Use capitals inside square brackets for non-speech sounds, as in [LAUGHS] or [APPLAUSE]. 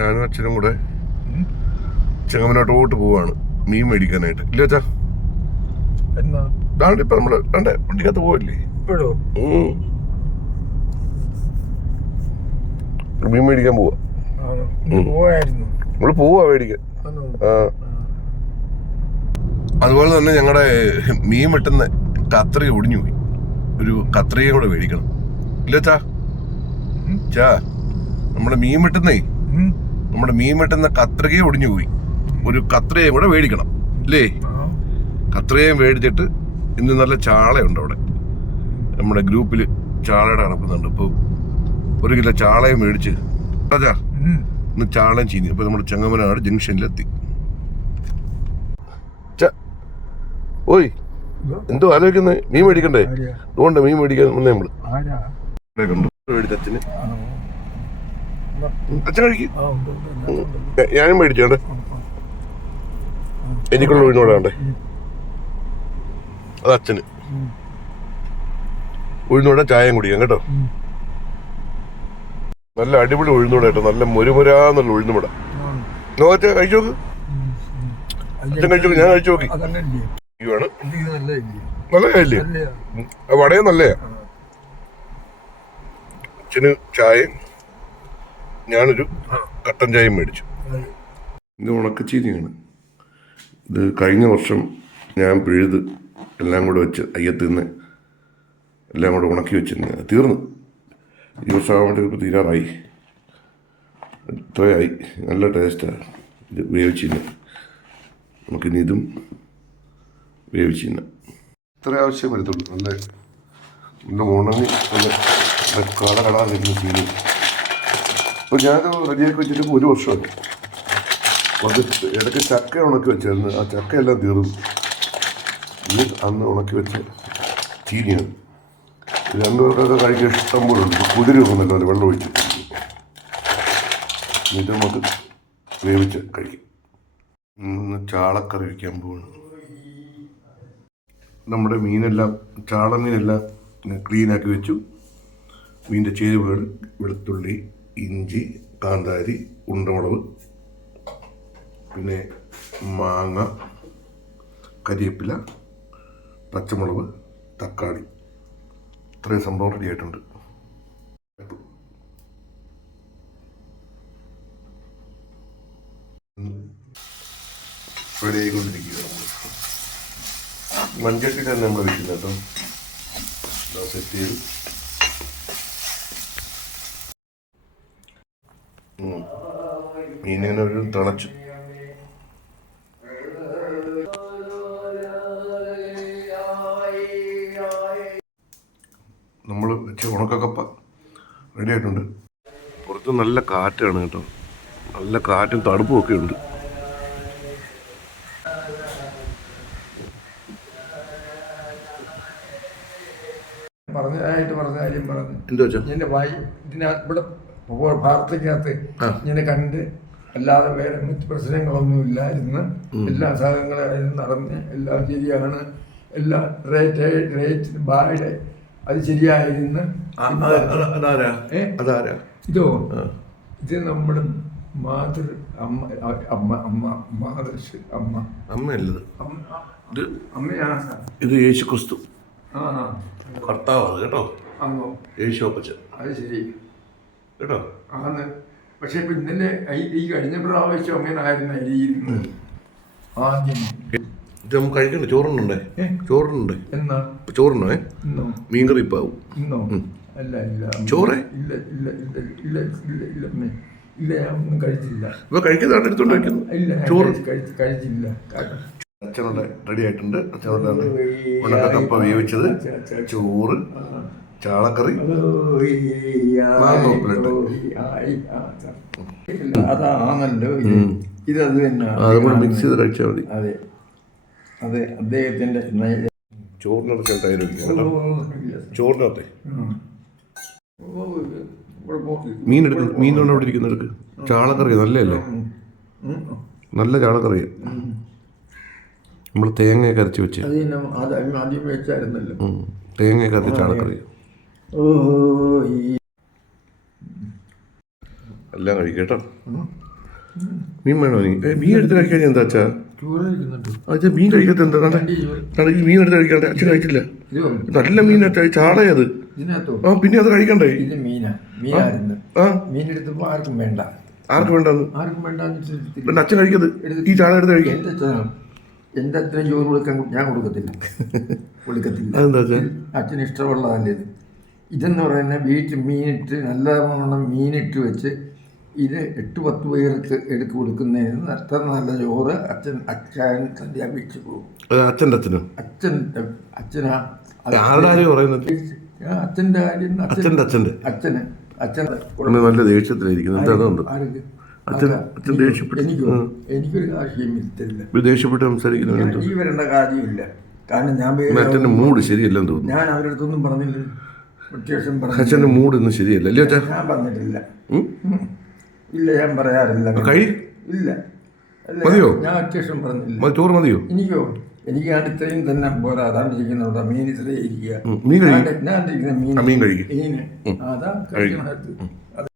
ഞാനും അച്ഛനും കൂടെ ചെങ്ങമനാട്ടോട്ട് പോവാണ്. മീൻ മേടിക്കാനായിട്ട്. ഇല്ല അച്ഛാ? എന്നാ? ഇതാണ്ട് ഇപ്പൊ നമ്മൾ കണ്ടേ വണ്ടിക്കകത്ത് പോവല്ലേ? ഇപ്പോഴോ? മീൻ മേടിക്കാൻ പോവാ. നമ്മൾ പോവാ മേടിക്കാൻ. അതുപോലെ തന്നെ ഞങ്ങളുടെ മീൻ വെട്ടുന്ന കത്രിക ഒടിഞ്ഞു പോയി. ഒരു കത്രികയും കൂടെ മേടിക്കണം. ഇല്ല ചാ. ചാ നമ്മുടെ മീൻ വെട്ടുന്നേ. നമ്മുടെ മീൻ വെട്ടുന്ന കത്രികയും ഒടിഞ്ഞു പോയി. ഒരു കത്രികയും കൂടെ മേടിക്കണം അല്ലേ കത്രയും കത്രികയും മേടിച്ചിട്ട് ഇന്ന് നല്ല ചാളയുണ്ട് അവിടെ. നമ്മുടെ ഗ്രൂപ്പിൽ ചാളയുടെ നടക്കുന്നുണ്ട് ഇപ്പോൾ ഒരു കിലോ ചാളയും മേടിച്ച് ഉം. ഇന്ന് ചാളയും ചീനി. അപ്പോൾ നമ്മുടെ ചെങ്ങമനാട് ജംഗ്ഷനിലെത്തി. ഓയ് എന്തോ ആലോചിക്കുന്നത് മീൻ മേടിക്കണ്ടേ? അതുകൊണ്ട് മീൻ മേടിക്കാൻ വന്നേ നമ്മൾ. ആരാ ഇവിടെ കണ്ടു മേടിച്ച അച്ഛന് ആണോ എന്നാ, അച്ഛൻ കഴിക്കും. ഞാനും മേടിച്ചോണ്ട്. എനിക്കുള്ള ഉഴുന്നോടാണ്ടേ അത് അച്ഛന്. ഉഴിഞ്ഞോടാ ഉഴുന്നോടെ ചായയും കുടിക്കാം കേട്ടോ? നല്ല അടിപൊളി ഉഴുന്നോടെ കേട്ടോ. നല്ല മുരുമുരാന്നുള്ള ഉഴുന്നുമുട. നോച്ച കഴിച്ചു നോക്ക്. അച്ഛൻ കഴിച്ചു ഞാൻ കഴിച്ചു നോക്കി. നല്ല കാര്യല്ലേ വടയും നല്ലയാ അച്ഛന് ചായയും ഞാനൊരു കട്ടൻ ചായ മേടിച്ചു. ഇത് ഉണക്കച്ചീനിയാണ് ഇത് കഴിഞ്ഞ വർഷം ഞാൻ പിഴുത് എല്ലാം കൂടെ വെച്ച് അയ്യത്ത് നിന്ന് എല്ലാം കൂടെ ഉണക്കി വെച്ചിരുന്നു. തീർന്നു. ഈ വർഷം ആകുമ്പോഴത്തേക്ക് തീരാറായി. ഇത്രയായി. നല്ല ടേസ്റ്റാണ് ഇത് വേവിച്ചിന് നമുക്കിനി ഇതും വേവിച്ചിന് ഇത്ര ആവശ്യം വരത്തുള്ളൂ. നല്ല നല്ല ഉണങ്ങി നല്ല കട വരുന്ന ഫീൽ അപ്പോൾ ഞാനത് റെഡിയാക്കി വെച്ചിട്ട് ഒരു വർഷമായി അത് ഇടയ്ക്ക് ചക്ക ഉണക്കി വെച്ചായിരുന്നു ആ ചക്ക എല്ലാം തീർന്നു. ഇത് അന്ന് ഉണക്കി വെച്ച ചീനിയാണ്. രണ്ടുപേർക്കൊക്കെ കഴിക്കാൻ ഇഷ്ടം പോലെ ഉണ്ട്. കുതിരി അത് വെള്ളം ഒഴിച്ച് ഇത് നമുക്ക് വേവിച്ച് കഴിക്കും. ഇന്ന് ചാളക്കറി വയ്ക്കാൻ പോവാണ്. നമ്മുടെ മീനെല്ലാം ചാള മീനെല്ലാം ക്ലീനാക്കി വെച്ചു. മീനിന്റെ ചേരുവകൾ വെളുത്തുള്ളി ഇഞ്ചി കാന്താരി ഉണ്ടമുളക് പിന്നെ മാങ്ങ കരിവേപ്പില പച്ചമുളക് തക്കാളി. ഇത്രയും സംഭവം റെഡി ആയിട്ടുണ്ട്. റെഡി ആയിക്കൊണ്ടിരിക്കുക മൺചട്ടി നമ്മൾ വെക്കുന്നത് കേട്ടോ. സെറ്റ് ചെയ്ത്. മീനിങ്ങനെ ഒരു തിളച്ചു. നമ്മൾ വെച്ച ഉണക്കക്കപ്പ റെഡി ആയിട്ടുണ്ട്. പുറത്ത് നല്ല കാറ്റാണ് കേട്ടോ. നല്ല കാറ്റും തണുപ്പും ഒക്കെ ഉണ്ട്. പറഞ്ഞതായിട്ട് പറഞ്ഞ കാര്യം പറഞ്ഞു. ഇങ്ങനെ വായി ഇതിനകത്ത് ഇവിടെ പോ- വാർത്തയ്ക്കകത്ത്. ഇങ്ങനെ കണ്ട് അല്ലാതെ വേറെ മറ്റ് പ്രശ്നങ്ങളൊന്നും ഇല്ലായിരുന്നു എല്ലാ സാധനങ്ങളും നടന്ന് എല്ലാം ശരിയാണ്. എല്ലാ റേറ്റ് റേറ്റ് ബാഡ് അത് ശരിയായിരുന്നു. ഇതോ? ഇത് നമ്മുടെ മാതൃ അമ്മ അമ്മ അമ്മ മാതൃശ് അമ്മ. അമ്മയല്ലത്. അമ്മ ഇത് അമ്മയാണ്. ഇത് യേശു ക്രിസ്തു കർത്താവാണ് കേട്ടോ. യേശു അപ്പച്ചൻ. അത് ശരി. കേട്ടോ? ആന്ന്. പക്ഷെ ഇപ്പൊ ഇന്നലെ ഈ- കഴിഞ്ഞ പ്രാവശ്യം അങ്ങനെ ആയിരുന്നു അരിയിരുന്നത് ആദ്യം. ഇത് നമുക്ക് കഴിക്കണ്ടേ? ചോറുണ്ടേ ഏ? ചോറുണ്ടേ എന്നാ? ചോറുണ്ടേ മീൻകറി ഇപ്പം ആവും അല്ല ഇല്ല. ചോറ്? ഇല്ല ഇല്ല ഇല്ല ഇല്ല ഇല്ല ഇല്ല അമ്മേ. ഇല്ല ഞാൻ ഒന്നും കഴിച്ചില്ല. ഇപ്പൊ കഴിക്കുന്നതാണ് എടുത്തോണ്ട് വയ്ക്കുന്നു ഇല്ല ചോറ്. കഴിച്ചില്ല. കാരണം റെഡി ആയിട്ടുണ്ട് അച്ഛനുള്ള ഉണക്കക്കപ്പ വേവിച്ചത്. ചോറ്. ചാളക്കറി. അതാണല്ലോ. ഇതത് തന്നെ മിക്സ് ചെയ്ത് കഴിച്ചാൽ മതി. അതെ. അതെ അദ്ദേഹത്തിന്റെ ചോറിനകത്ത്. ചോറിനകത്തെ. മീൻ എടുക്കുന്ന മീൻ കൊണ്ട് അവിടെ ഇരിക്കുന്നെടുക്ക് ചാളക്കറി നല്ലതല്ലേ. നല്ല ചാളക്കറി നമ്മൾ തേങ്ങയൊക്കെ അരച്ച് വെച്ച്. തേങ്ങയൊക്കെ അരച്ച് ചാളക്കറി എല്ലാം കഴിക്കട്ടോ. മീൻ വേണോ നീ? മീൻ എടുത്ത് കഴിക്കാൻ എന്താ അച്ഛാ? കഴിക്കുന്നുണ്ട് മീൻ കഴിക്കാത്ത എന്താ? കണ്ടേ? ഈ മീൻ എടുത്ത് കഴിക്കാണ്ട് അച്ഛൻ കഴിച്ചില്ല. ഇതോ നല്ല മീൻ ചാടയത് ആ പിന്നെ അത് കഴിക്കണ്ടേ? മീനെടുത്തപ്പോൾ ആർക്കും വേണ്ട. ആർക്കും വേണ്ടെന്ന്? ആർക്കും വേണ്ടാന്ന് അച്ഛൻ കഴിക്കത്? ഈ ചാട എടുത്ത് കഴിക്കാം. എന്റെ അച്ഛനോ ചോറ് കൊടുക്കാൻ ഞാൻ കൊടുക്കത്തില്ല. [LAUGHS] കൊടുക്കത്തില്ല. അച്ഛന് ഇഷ്ടമുള്ളതല്ലേ ഇത്? ഇതെന്ന് പറയുന്നത് വീട്ടിൽ മീനിട്ട് നല്ലവണ്ണം മീനിട്ട് വെച്ച് ഇത് എട്ട് പത്ത് പേർക്ക് എടുത്ത് കൊടുക്കുന്നതിന് അത്ര നല്ല ചോറ് അച്ഛൻ അച്ഛൻ തന്നെ അപേക്ഷ പോകും അച്ഛന്റെ അച്ഛനും? അച്ഛൻ അച്ഛനാ. അച്ഛന്റെ കാര്യം അച്ഛൻ. അച്ഛന്റെ അച്ഛന്റെ. അച്ഛന് അച്ഛൻ. നല്ല ദേഷ്യത്തിലായിരിക്കുന്നു. അതുകൊണ്ട്? അച്ഛൻ- എനിക്കോ? ദേഷ്യപ്പെട്ടു. എനിക്കോ എനിക്കൊരു കാര്യം ഇല്ല ദേഷ്യപ്പെട്ട് ഈ വരേണ്ട കാര്യമില്ല. കാരണം ഞാൻ മൂഡ് ശരിയല്ലെന്ന് തോന്നുന്നു. ഞാൻ അവരുടെ അടുത്തൊന്നും പറഞ്ഞില്ല അച്ഛന്റെ മൂഡ് ഇന്ന് ശരിയല്ല. അല്ലേ അച്ഛാ? ഞാൻ പറഞ്ഞിട്ടില്ല. ഇല്ല ഞാൻ പറയാറില്ല. കഴി ഇല്ല. അല്ല, മതിയോ? ഞാൻ അത്യാവശ്യം പറഞ്ഞില്ല. മതി ചോറ് മതിയോ? എനിക്കോ? എനിക്ക് അടുത്തയും തന്നെ പോരാ. അതാണ് ഇരിക്കുന്നത് മീൻ ഇത്രയും ഇരിക്കുക. ഉം. മീൻ കഴിക്കും. ഞാൻ ഇരിക്കുന്ന മീൻ ആ, മീൻ കഴിക്കും. മീന് അതാ കഴിക്കണത്